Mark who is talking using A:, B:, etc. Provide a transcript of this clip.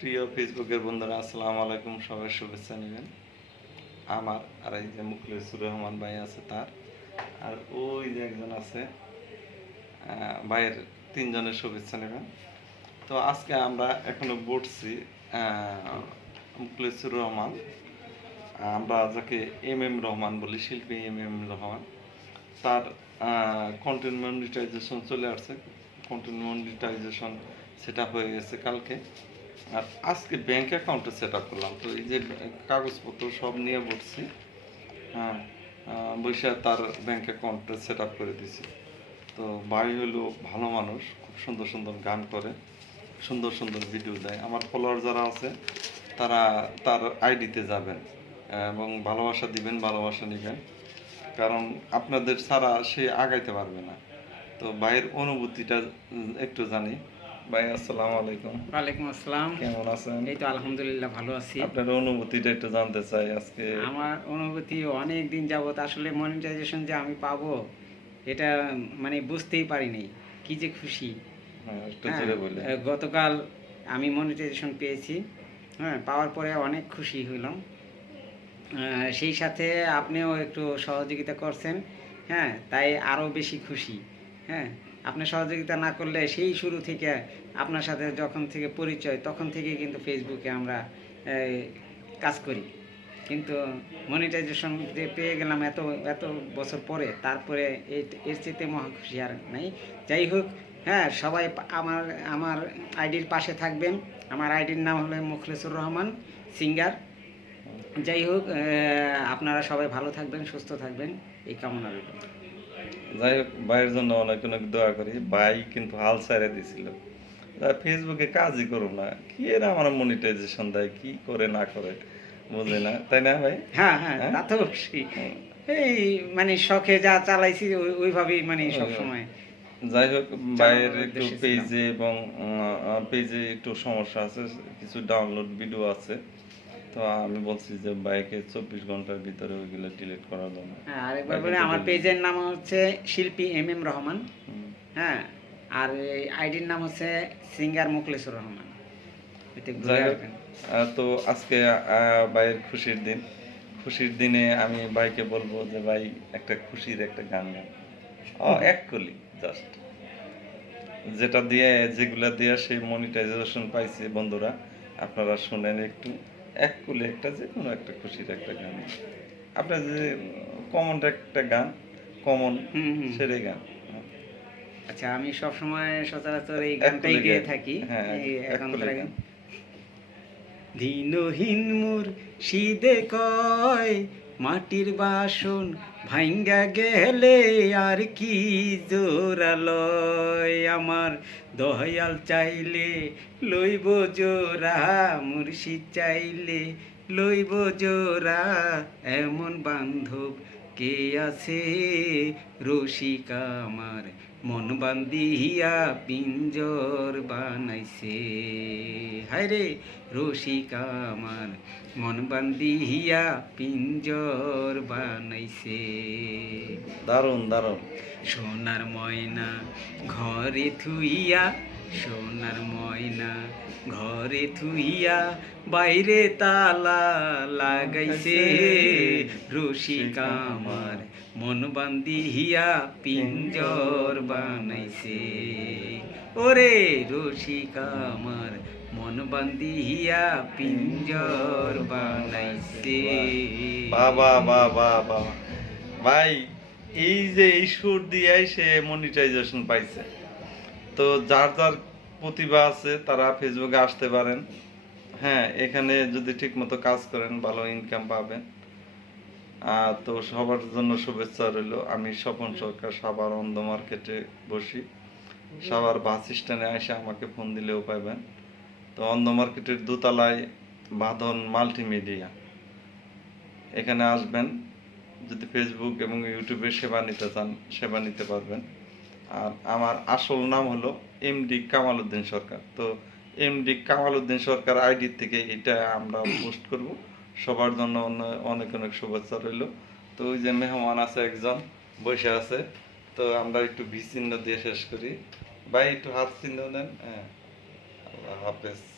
A: প্রিয় ফেসবুকের বন্ধুরা আসসালামু আলাইকুম। সবাই শুভেচ্ছা নেবেন। আমার আর এই যে মুখলেসুর রহমান ভাই আছে তার আর ওই যে একজন আছে ভাইয়ের তিনজনের শুভেচ্ছা নেবেন। তো আজকে আমরা এখনও আহ, মুখলেসুর রহমান আমরা যাকে এম এম রহমান বলি শিল্পী এম এম রহমান। তার কন্টেন্ট মনিটাইজেশন চলে আসছে। কন্টেন্ট মনিটাইজেশন সেটা হয়ে গেছে কালকে। আর আজকে ব্যাংক অ্যাকাউন্টে সেট আপ করলাম। তো এই যে কাগজপত্র সব নিয়ে বসছি। হ্যাঁ বৈশা তার ব্যাংক অ্যাকাউন্টে সেট আপ করে দিছি। তো ভাই হলো ভালো মানুষ, খুব সুন্দর সুন্দর গান করে, সুন্দর সুন্দর ভিডিও দেয়। আমার ফলোয়ার যারা আছে, তারা তার আইডিতে যাবেন, এবং ভালোবাসা দিবেন, ভালোবাসা নেবেন। কারণ আপনাদের ছাড়া সে আগাইতে পারবে না। তো ভাইয়ের অনুভূতিটা একটু জানি। ভাই আসসালামু আলাইকুম।
B: ওয়ালাইকুম আসসালাম।
A: কেমন আছেন?
B: এই তো আলহামদুলিল্লাহ ভালো আছি।
A: আপনার অনুভূতিটা একটু জানতে চাই আজকে।
B: আমার অনুভূতি অনেক দিন যাবত আসলে মনিটাইজেশন যে আমি পাবো এটা মানে বুঝতেই পারিনি। কি যে খুশি।
A: হ্যাঁ,
B: হ্যাঁ, গতকাল আমি মনিটাইজেশন পেয়েছি। হ্যাঁ পাওয়ার পরে অনেক খুশি হইলাম। সেই সাথে আপনিও একটু সহযোগিতা করছেন। হ্যাঁ তাই আরও বেশি খুশি। হ্যাঁ আপনি সহযোগিতা না করলে সেই শুরু থেকে আপনার সাথে যখন থেকে পরিচয়, তখন থেকে কিন্তু ফেসবুকে আমরা কাজ করি। কিন্তু মনিটাইজেশন যে পেয়ে গেলাম এত এত বছর পরে, তারপরে এর চেয়ে মহা খুশি আর নাই। যাই হোক হ্যাঁ সবাই আমার আমার আইডির পাশে থাকবেন। আমার আইডির নাম হলো মুখলেসুর রহমান সিঙ্গার। যাই হোক আপনারা সবাই ভালো থাকবেন, সুস্থ থাকবেন। এই কামনা রইল।
A: যাই হোক ভাইয়ের জন্য অনেক অনেক দোয়া করি। ভাই কিন্তু হাল ছাড়ে দিছিল। ফেসবুকে কাজই করো না। কি এরা আমার মনিটাইজেশন দেয়? কি করে না করে? বুঝে না। তাই না ভাই?
B: হ্যাঁ হ্যাঁ
A: হ্যাঁ?
B: তা তো অবশ্যই। এই মানে শখে যা চালাইছি ওই- ওইভাবেই মানে সব সময়
A: যাই হোক ভাইয়ের একটু পেজে এবং পেজে একটু সমস্যা আছে কিছু ডাউনলোড ভিডিও আছে। তো আমি বলছি যে বাইকে চব্বিশ ঘণ্টার ভিতরে ওইগুলো ডিলিট করার জন্য।
B: হ্যাঁ আরেকবার বলে আমার পেজের নাম হচ্ছে শিল্পী এম এম রহমান। হ্যাঁ আর আইডির নাম হচ্ছে সিঙ্গার মুখলেসুর রহমান।
A: তো আজকে ভাইয়ের খুশির দিন। খুশির দিনে আমি ভাইকে বলব যে ভাই একটা খুশির একটা গান গান। ও এক কলি জাস্ট যেটা দিয়ে যেগুলা দিয়ে সেই মনিটাইজেশন পাইছে বন্ধুরা আপনারা শুনেন একটু। এক কুলে একটা যে কোনো একটা খুশির একটা গান আপনার যে কমন একটা গান কমন। সেরে গান
B: আচ্ছা আমি সবসময় সচরাচর এই গানটাই গেয়ে থাকি
A: হ্যাঁ,
B: এখন।
A: গান।
B: দিনহীন মুর শীতে কয় মাটির বাসন ভাঙ্গা গেলে আর কি জোরালয় আমার দহয়াল চাইলে লইব জোরা মুর্শিদ চাইলে লইব জোরা এমন বান্ধব কে আছে? রসিকা আমার মন বান্দিয়া পিঞ্জর বানাইছে। হায় রে রসিকা আমার মন বান্দিয়া পিঞ্জর বানাইছে।
A: দারুণ দারুণ।
B: সোনার ময়না ঘরে থুইয়া সোনার ময়না ঘরে থুইয়া বাইরে তালা লাগাইছে। রসিকা আমার মন বান্দিয়া পিঞ্জর বানাইছে। ওরে রসিকা আমার মন বান্দিয়া পিঞ্জর বানাইছে।
A: বাবা বাবা বাবা। ভাই, এই যে সুর দিয়ে সে মনিটাইজেশন পাইছে। তো যার যার প্রতিভা আছে, তারা ফেসবুকে আসতে পারেন। হ্যাঁ এখানে যদি ঠিক মতো কাজ করেন, ভালো ইনকাম পাবেন। তো সবার জন্য শুভেচ্ছা রইল। আমি স্বপন সরকার সাবার অন্ধ মার্কেটে বসি। সাবার বাস স্ট্যান্ডে এসে আমাকে ফোন দিলেও পাবেন। তো অন্ধ মার্কেটের দোতলায় বাঁধন মাল্টিমিডিয়া এখানে আসবেন। যদি ফেসবুক এবং ইউটিউবে সেবা নিতে চান, সেবা নিতে পারবেন। আর আমার আসল নাম হলো এমডি কামাল উদ্দিন সরকার। তো এমডি কামাল উদ্দিন সরকার আইডি থেকে এটা আমরা পোস্ট করব। সবার জন্য অনেক অনেক শুভেচ্ছা রইল। তো ওই যে মেহমান আছে একজন, বসে আছে। তো আমরা একটু বিচ্ছিন্ন দিয়ে শেষ করি। ভাই, একটু হাত চিহ্ন দেন। হ্যাঁ আল্লাহ হাফেজ।